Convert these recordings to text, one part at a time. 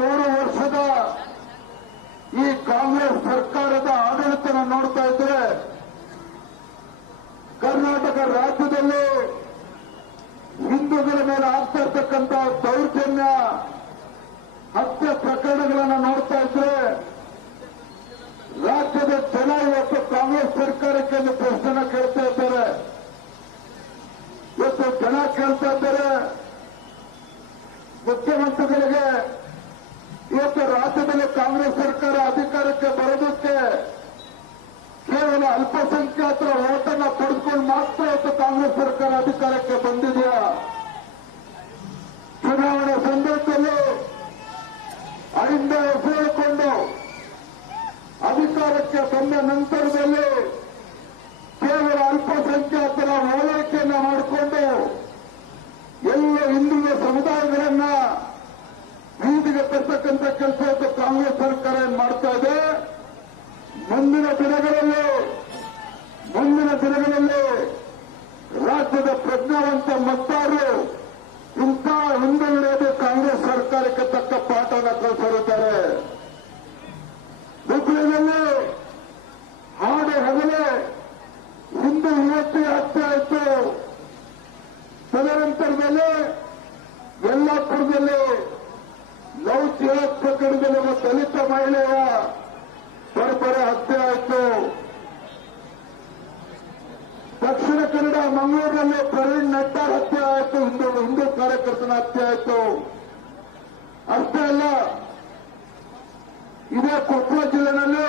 3 ವರ್ಷದ ಈ ಕಾಂಗ್ರೆಸ್ ಸರ್ಕಾರದ ಆಡಳಿತನ ನೋಡ್ತಾ ಇದ್ರೆ ಕರ್ನಾಟಕ ರಾಜ್ಯದಲ್ಲಿ ಹಿಂದೂಗಳ ಮೇಲೆ ಆಗ್ತಾ ಇರ್ತಕ್ಕಂಥ ದೌರ್ಜನ್ಯ ಹತ್ಯೆ ಪ್ರಕರಣಗಳನ್ನು ನೋಡ್ತಾ ಇದ್ರೆ ರಾಜ್ಯದ ಜನ ಇವತ್ತು ಕಾಂಗ್ರೆಸ್ ಸರ್ಕಾರಕ್ಕೆ ಒಂದು ಪ್ರಶ್ನೆ ಕೇಳ್ತಾ ಇದ್ದಾರೆ. ಇವತ್ತು ಜನ ಕೇಳ್ತಾ ಇದ್ದಾರೆ ಮುಖ್ಯಮಂತ್ರಿಗಳಿಗೆ, ಇವತ್ತು ರಾಜ್ಯದಲ್ಲಿ ಕಾಂಗ್ರೆಸ್ ಸರ್ಕಾರ ಅಧಿಕಾರಕ್ಕೆ ಬರೋದಕ್ಕೆ ಕೇವಲ ಅಲ್ಪಸಂಖ್ಯಾತರ ಓಟನ್ನ ಪಡೆದುಕೊಂಡು ಮಾತ್ರ ಇವತ್ತು ಕಾಂಗ್ರೆಸ್ ಸರ್ಕಾರ ಅಧಿಕಾರಕ್ಕೆ ಬಂದಿದೆಯಾ? ಚುನಾವಣೆ ಸಂದರ್ಭದಲ್ಲಿ ಅಹಿಂದ ಸೇರಿಕೊಂಡು ಅಧಿಕಾರಕ್ಕೆ ಬಂದ ನಂತರದಲ್ಲಿ ಕೇವಲ ಅಲ್ಪಸಂಖ್ಯಾತರ ಓಲೈಕೆಯನ್ನು ಮಾಡಿಕೊಂಡು ಎಲ್ಲ ಹಿಂದುಳಿದ ಸಮುದಾಯಗಳನ್ನ ಬೀದಿಗೆ ತರ್ತಕ್ಕಂಥ ಕೆಲಸ ಕಾಂಗ್ರೆಸ್ ಸರ್ಕಾರ ಏನ್ ಮಾಡ್ತಾ ಇದೆ. ಮುಂದಿನ ದಿನಗಳಲ್ಲಿ ರಾಜ್ಯದ ಪ್ರಜ್ಞಾವಂತ ಮತದಾರರು ಇಂಥ ಹಿಂದುಳಿದ ಕಾಂಗ್ರೆಸ್ ಸರ್ಕಾರಕ್ಕೆ ತಕ್ಕ ಪಾಠನ ಕಲಿಸಿರುತ್ತಾರೆ. ಹುಬ್ಬಳ್ಳಿಯಲ್ಲಿ ಹಾಡು ಹಗಲೇ ಹಿಂದೂ ಯುವತಿ ಹತ್ಯೆ ಆಯಿತು. ತದನಂತರದಲ್ಲಿ ಯಲ್ಲಾಪುರದಲ್ಲಿ ಲವ್ ಜಿಹಾದ್ ಪ್ರಕರಣದಲ್ಲಿ ಒಬ್ಬ ದಲಿತ ಮಹಿಳೆಯ ಬರ್ಬರ ಹತ್ಯೆ ಆಯಿತು. ದಕ್ಷಿಣ ಕನ್ನಡ ಮಂಗಳೂರಿನಲ್ಲಿ ಪ್ರವೀಣ್ ನಡ್ಡಾ ಹತ್ಯೆ ಆಯಿತು. ಹಿಂದೂ ಕಾರ್ಯಕರ್ತನ ಹತ್ಯೆ ಆಯಿತು. ಅಷ್ಟೇ ಅಲ್ಲ, ಇದೇ ಕೊಪ್ಪಳ ಜಿಲ್ಲೆಯಲ್ಲಿ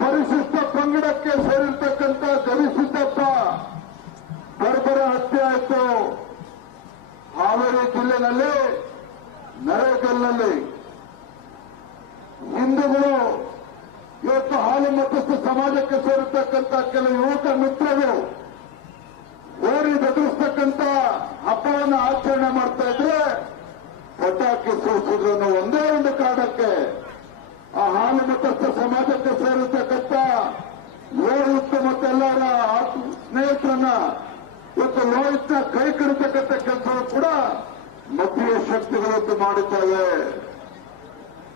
ಪರಿಶಿಷ್ಟ ಪಂಗಡಕ್ಕೆ ಸೇರಿರ್ತಕ್ಕಂಥ ಗವಿಸಿದ್ದಪ್ಪ ಬರ್ಬರ ಹತ್ಯೆ ಆಯಿತು. ಹಾವೇರಿ ಜಿಲ್ಲೆಯಲ್ಲಿ ನರೇಗಲ್ನಲ್ಲಿ ಹಿಂದೂಗಳು ಇವತ್ತು ಹಾಲು ಮತಸ್ಥ ಸಮಾಜಕ್ಕೆ ಸೇರಿರ್ತಕ್ಕಂಥ ಕೆಲವು ಯುವಕ ಮಿತ್ರರು ಹೋರಿ ಬೆದರಿಸ್ತಕ್ಕಂಥ ಹಬ್ಬವನ್ನು ಆಚರಣೆ ಮಾಡ್ತಾ ಇದ್ರೆ ಪಟಾಕಿ ಸೂಚಿಸಿದ್ರು ಒಂದೇ ಒಂದು ಕಾರಣಕ್ಕೆ ಆ ಹಾಲು ಮತಸ್ಥ ಸಮಾಜಕ್ಕೆ ಸೇರಿರ್ತಕ್ಕಂಥ ಲೋಹಿತ್ ಮತ್ತೆಲ್ಲರ ಸ್ನೇಹಿತರನ್ನ ಇವತ್ತು ಲೋಹಿತ್ನ ಕೈ ಕಡಿತಕ್ಕಂಥ ಕೆಲಸವನ್ನು ಕೂಡ ಮತೀಯ ಶಕ್ತಿಗಳಂತೂ ಮಾಡುತ್ತವೆ.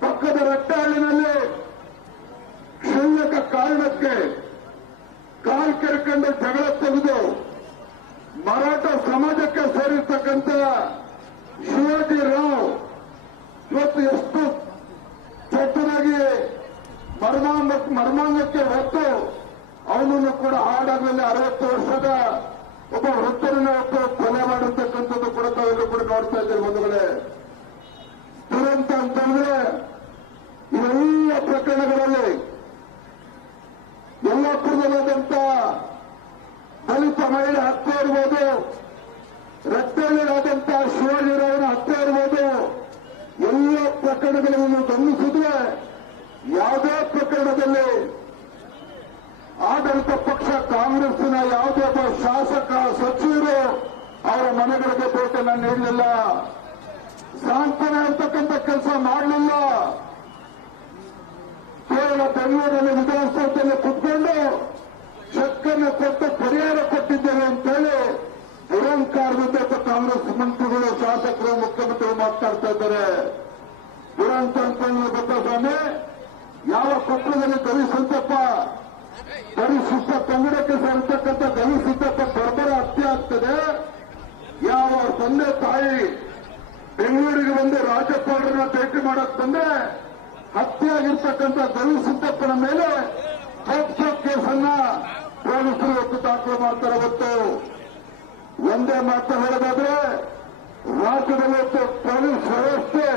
ಪಕ್ಕದ ರಟ್ಟಹಳ್ಳಿನಲ್ಲಿ ಕ್ಷುಲ್ಲಕ ಕಾರಣಕ್ಕೆ ಕಾಲ್ ಕೆರ್ಕೊಂಡು ಜಗಳ ತೆಗೆದು ಮರಾಠ ಸಮಾಜಕ್ಕೆ ಸೇರಿರ್ತಕ್ಕಂಥ ಶಿವಾಜಿ ರಾವ್ ಇವತ್ತು ಎಷ್ಟು ಕೆಟ್ಟದಾಗಿ ಮರ್ಮಾಂಗಕ್ಕೆ ಹೊತ್ತು ಅವನನ್ನು ಕೂಡ ಹಾಡಾಗಲಿ 60 ವರ್ಷದ ಒಬ್ಬ ವೃದ್ಧರನ್ನ ಕೊಲೆ ಮಾಡಿರ್ತಕ್ಕಂಥದ್ದು ಕೂಡ ತಾವೆಲ್ಲರೂ ಕೂಡ ನೋಡ್ತಾ ಇದ್ದೀರಿ ಬಂಧುಗಳೇ. ದುರಂತ ಅಂತಂದ್ರೆ ಇವೆಲ್ಲ ಪ್ರಕರಣಗಳಲ್ಲಿ ಯಲ್ಲಾಪುರದಲ್ಲಾದಂತ ದಲಿತ ಮಹಿಳೆ ಹತ್ಯೆ ಇರ್ಬೋದು, ರಟ್ಟಹಳ್ಳಿಯಾದಂತ ಶಿವಾಜಿರಾವನ ಹತ್ಯೆ ಇರ್ಬೋದು, ಎಲ್ಲ ಪ್ರಕರಣಗಳನ್ನು ಗಮನಿಸಿದ್ರೆ ಯಾವುದೇ ಪ್ರಕರಣದಲ್ಲಿ ಆಡಳಿತ ಪಕ್ಷ ಕಾಂಗ್ರೆಸ್ಸಿನ ಯಾವುದೇ ಒಬ್ಬ ಶಾಸಕ ಸಚಿವರು ಅವರ ಮನೆಗಳಿಗೆ ಭೇಟಿಯನ್ನು ನೀಡಲಿಲ್ಲ, ಸಾಂತ್ವನ ಇರ್ತಕ್ಕಂಥ ಕೆಲಸ ಮಾಡಲಿಲ್ಲ. ಕೇವಲ ಬೆಂಗಳೂರಲ್ಲಿ ವಿಧಾನಸೌಧದಲ್ಲಿ ಕುತ್ಕೊಂಡು ಚೆಕ್ಕನ್ನು ಕೊಟ್ಟು ಪರಿಹಾರ ಕೊಟ್ಟಿದ್ದೇವೆ ಅಂತೇಳಿ ದುರಂಕಾರದಿಂದ ಕಾಂಗ್ರೆಸ್ ಮಂತ್ರಿಗಳು, ಶಾಸಕರು, ಮುಖ್ಯಮಂತ್ರಿಗಳು ಮಾತನಾಡ್ತಾ ಇದ್ದಾರೆ. ದುರಂತ ಅಂತಂದ್ರೆ ಗೊತ್ತಾ ಸ್ವಾಮಿ, ಯಾವ ಕೊಪ್ಪಳದಲ್ಲಿ ಪರಿಶಿಷ್ಟ ಪಂಗಡಕ್ಕೆ ಸೇರಿರ್ತಕ್ಕಂಥ ಗವಿಸಿದ್ದಪ್ಪ ಬರ್ಬರ ಹತ್ಯೆ ಆಗ್ತದೆ, ಯಾವ ತಂದೆ ತಾಯಿ ಬೆಂಗಳೂರಿಗೆ ಬಂದು ರಾಜ್ಯಪಾಲರನ್ನ ಭೇಟಿ ಮಾಡಕ್ ಬಂದ್ರೆ ಹತ್ಯೆ ಆಗಿರ್ತಕ್ಕಂಥ ಗವಿಸಿದ್ದಪ್ಪನ ಮೇಲೆ ಪೋಕ್ಸೋ ಕೇಸನ್ನ ಪೊಲೀಸರು ಇವತ್ತು ದಾಖಲು ಮಾಡ್ತಾರೆ. ಇವತ್ತು ಒಂದೇ ಮಾತು ಹೇಳೋದಾದ್ರೆ ರಾಜ್ಯದಲ್ಲಿ ಪೊಲೀಸ್ ವ್ಯವಸ್ಥೆ